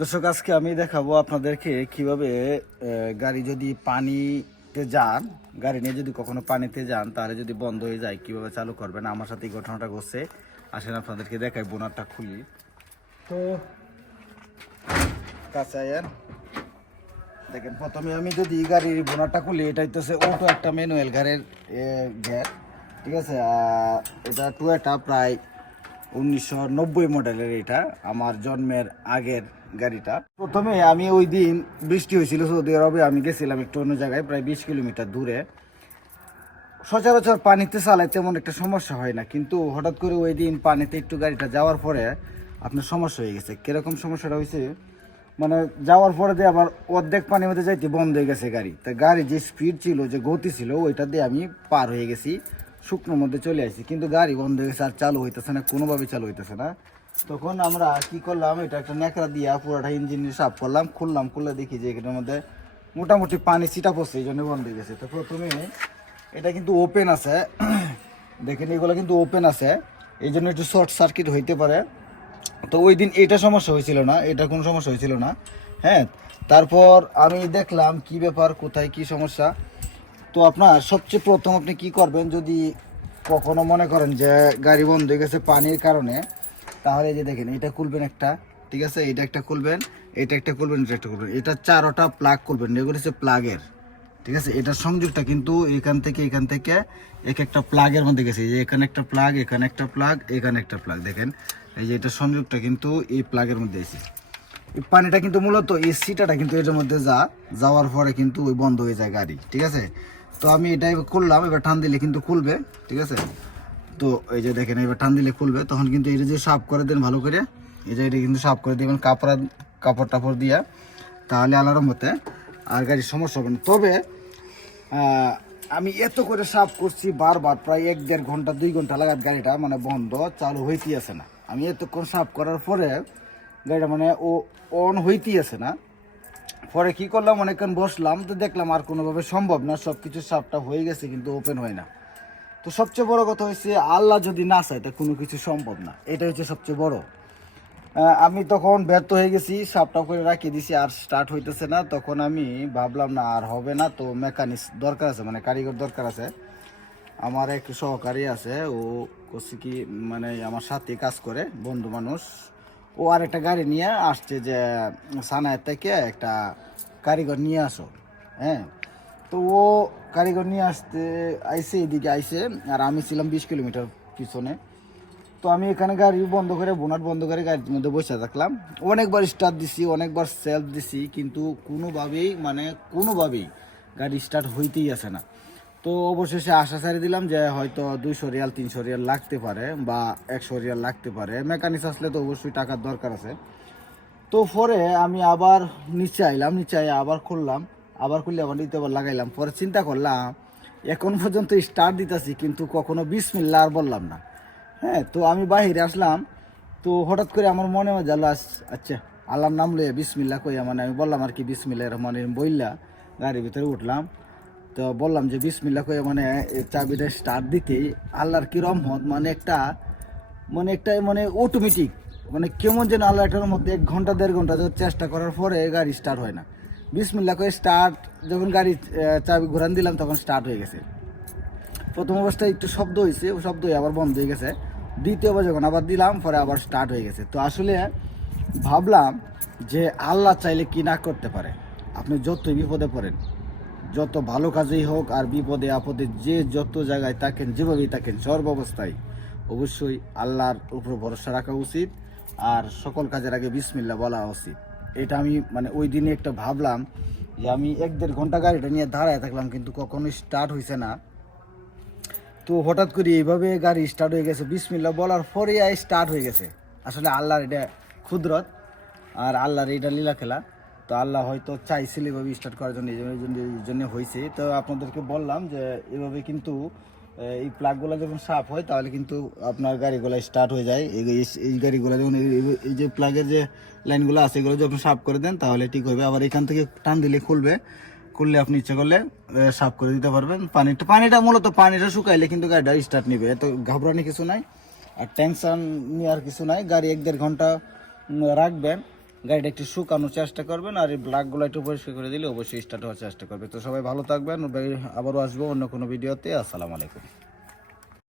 দর্শক, আজকে আমি দেখাবো আপনাদেরকে কিভাবে গাড়ি যদি পানিতে যান, গাড়ি নিয়ে যদি কখনো পানিতে যান তাহলে যদি বন্ধ হয়ে যায় কিভাবে চালু করবেন। আমার সাথে এই ঘটনাটা ঘটছে। আসেন আপনাদেরকে দেখাই, বোনারটা খুলি। তো কাছায়ের দেখেন, প্রথমে আমি যদি গাড়ির বোনারটা খুলি, এটা হইতেছে অটো একটা ম্যানুয়াল গাড়ির গ্যাস, ঠিক আছে। এটা টুয়েটা প্রায় 1990 মডেলের। এটা আমার জন্মের আগের গাড়িটা। প্রথমে আমি ওই দিন বৃষ্টি হয়েছিল সৌদি আরবে, আমি গেছিলাম একটু অন্য জায়গায় প্রায় 20 কিলোমিটার দূরে। সচরাচর পানিতে চালায় তেমন একটা সমস্যা হয় না, কিন্তু হঠাৎ করে ওই দিন পানিতে একটু গাড়িটা যাওয়ার পরে আপনার সমস্যা হয়ে গেছে। কিরকম সমস্যাটা হয়েছে, মানে যাওয়ার পরে দিয়ে আবার অর্ধেক পানির মধ্যে যাইতে বন্ধ হয়ে গেছে গাড়ি। তা গাড়ি যে স্পিড ছিল, যে গতি ছিল, ওইটা দিয়ে আমি পার হয়ে গেছি, শুকনোর মধ্যে চলে আসছি, কিন্তু গাড়ি বন্ধ হয়ে গেছে, আর চালু হইতেছে না, কোনোভাবে চালু হইতেছে না। তখন আমরা কি করলাম, এটা একটা ন্যাকড়া দিয়া পুরোটা ইঞ্জিন সাফ করলাম, খুললে দেখি যে এটার মধ্যে মোটামুটি পানি ছিটা পড়ছে, এই জন্য বন্ধ হয়ে গেছে। তো প্রথমে এটা কিন্তু ওপেন আছে, দেখেন এগুলো কিন্তু ওপেন আছে, এই জন্য একটু শর্ট সার্কিট হইতে পারে। তো ওই দিন এটা সমস্যা হয়েছিল না, এটা কোনো সমস্যা হয়েছিল না। হ্যাঁ, তারপর আমি দেখলাম কি ব্যাপার, কোথায় কি সমস্যা। তো আপনার সবচেয়ে প্রথম আপনি কি করবেন, যদি কখনো মনে করেন যে গাড়ি বন্ধ হয়ে গেছে পানির কারণে, তাহলে এই যে দেখেন এটা খুলবেন একটা, ঠিক আছে, এটা একটা খুলবেন, এটা একটা খুলবেন, এটা একটা খুলবেন, এটা চারোটা প্লাগ খুলবেন, এগুলো হচ্ছে প্লাগের, ঠিক আছে। এটার সংযোগটা কিন্তু এখান থেকে এক একটা প্লাগের মধ্যে গেছে। এই যে এখানে একটা প্লাগ, এখানে একটা প্লাগ, এখানে একটা প্লাগ, দেখেন এই যে এটার সংযোগটা কিন্তু এই প্লাগের মধ্যে এসে এই পানিটা কিন্তু মূলত এই সিটাটা কিন্তু এটার মধ্যে যাওয়ার পরে কিন্তু ওই বন্ধ হয়ে যায় গাড়ি, ঠিক আছে। তো আমি এটাই করলাম, এবার টান দিলে কিন্তু খুলবে, ঠিক আছে। তো এই যে দেখেন এবার টান দিলে খুলবে, তখন কিন্তু এটা যে সাফ করে দেন ভালো করে, এই যে এটা কিন্তু সাফ করে দেবেন কাপড় টাপড় দিয়া, তাহলে আলারম হতে আর গাড়ির সমস্যা হবে না। তবে আমি এত করে সাফ করছি বারবার, প্রায় 1-1.5 ঘন্টা 2 ঘন্টা লাগাত গাড়িটা মানে বন্ধ চালু হইতেই আছে না। আমি এতক্ষণ সাফ করার পরে গাড়িটা মানে ও অন হইতেই আছে না। পরে কি করলাম, অনেকক্ষণ বসলাম, তো দেখলাম আর কোনোভাবে সম্ভব না, সব কিছু সাফটা হয়ে গেছে কিন্তু ওপেন হয় না। তো সবচেয়ে বড় কথা হচ্ছে, আল্লাহ যদি না চায় তা কোনো কিছু সম্ভব না, এটা হচ্ছে সবচেয়ে বড়। আমি তখন ব্যর্থ হয়ে গেছি, সাপটাপ করে রাখিয়ে দিছি, আর স্টার্ট হইতেছে না। তখন আমি ভাবলাম না আর হবে না, তো মেকানিক দরকার আছে, মানে কারিগর দরকার আছে। আমার এক সহকারী আছে, ও করছে কি, মানে আমার সাথে কাজ করে বন্ধু মানুষ, ও আর একটা গাড়ি নিয়ে আসছে যে সানায়ের থেকে একটা কারিগর নিয়ে আসো। হ্যাঁ, তো ও কারিগর নিয়ে আইসে, এদিকে আইসে, আর আমি ছিলাম 20 কিলোমিটার পিছনে। তো আমি এখানে গাড়ি বন্ধ করে, বোনাট বন্ধ করে গাড়ির মধ্যে বসে থাকলাম। অনেকবার স্টার্ট দিছি, অনেকবার সেলফ দিছি, কিন্তু কোনোভাবেই গাড়ি স্টার্ট হইতেই আসে না। তো অবশেষে আশা ছেড়ে দিলাম যে হয়তো 200 রিয়াল 300 রিয়াল লাগতে পারে, বা 100 রিয়াল লাগতে পারে, মেকানিক আসলে তো অবশ্যই টাকার দরকার আছে। তো পরে আমি আবার নিচে আইলাম, নিচে আই আবার খুললাম, আবার খুললে আবার নিতে আবার লাগাইলাম। পরে চিন্তা করলাম, এখন পর্যন্ত স্টার্ট দিতেছি কিন্তু কখনো বিসমিল্লাহ আর বললাম না। হ্যাঁ, তো আমি বাহিরে আসলাম, তো হঠাৎ করে আমার মনে হয় জানলো, আচ্ছা আল্লাহর নাম লইয়া বিসমিল্লাহ কইয়া, মানে আমি বললাম আর কি, বিসমিল্লাহির রহমানির রহিম বইলা গাড়ির ভিতরে উঠলাম। তো বললাম যে বিসমিল্লাহ কইয়া, মানে চাবিটা স্টার্ট দিতেই আল্লাহর কি রহমত, মানে অটোমেটিক, মানে কেমন যেন আল্লাহ এটার মধ্যে 1-1.5 ঘন্টা চেষ্টা করার পরে গাড়ি স্টার্ট হয় না। বিসমিল্লাহ করে স্টার্ট, যখন গাড়ি চাবি ঘোরান দিলাম তখন স্টার্ট হয়ে গেছে। প্রথম অবস্থায় একটু শব্দ হয়েছে, ও শব্দ হয়ে আবার বন্ধ হয়ে গেছে। দ্বিতীয়বার যখন আবার দিলাম, পরে আবার স্টার্ট হয়ে গেছে। তো আসলে ভাবলাম যে আল্লাহ চাইলে কি না করতে পারে। আপনি যতই বিপদে পড়েন, যত ভালো কাজেই হোক আর বিপদে আপদে যে যত জায়গায় থাকেন, যেভাবেই থাকেন, সর্বাবস্থায় অবশ্যই আল্লাহর উপর ভরসা রাখা উচিত, আর সকল কাজের আগে বিসমিল্লাহ বলা উচিত। এটা আমি মানে ওই দিনে একটা ভাবলাম যে আমি 1-1.5 ঘন্টা গাড়িটা নিয়ে দাঁড়ায় থাকলাম, কিন্তু কখনোই স্টার্ট হয়েছে না। তো হঠাৎ করে এইভাবে গাড়ি স্টার্ট হয়ে গেছে, বিসমিল্লাহ বলার পরে স্টার্ট হয়ে গেছে। আসলে আল্লাহর এটা কুদরত, আর আল্লাহর এটা লীলা খেলা। তো আল্লাহ হয়তো চাইছিল এভাবে স্টার্ট করার জন্য, এই জন্য হয়েছে। তো আপনাদেরকে বললাম যে এভাবে কিন্তু এই প্লাগগুলো যখন সাফ হয় তাহলে কিন্তু আপনার গাড়িগুলো স্টার্ট হয়ে যায়। এই গাড়িগুলো যখন এই যে প্লাগের যে লাইনগুলো আছে, এগুলো যখন সাফ করে দেন তাহলে ঠিক হবে। আবার এখান থেকে টান দিলে খুললে আপনি ইচ্ছা করলে সাফ করে দিতে পারবেন। পানিটা মূলত পানিটা শুকাইলে কিন্তু গাড়িটা স্টার্ট নিবে, এত ঘাবড়ানি কিছু নাই, আর টেনশন নেওয়ার কিছু নাই। গাড়ি 1-1.5 ঘন্টা রাখবেন, গাড়িটা একটু শুকানোর চেষ্টা করবেন, আর এই ব্ল্যাকগুলো একটু পরিষ্কার করে দিলে অবশ্যই স্টার্ট হওয়ার চেষ্টা করবে। তো সবাই ভালো থাকবেন, আবারও আসবো অন্য কোনো ভিডিওতে। আসসালামু আলাইকুম।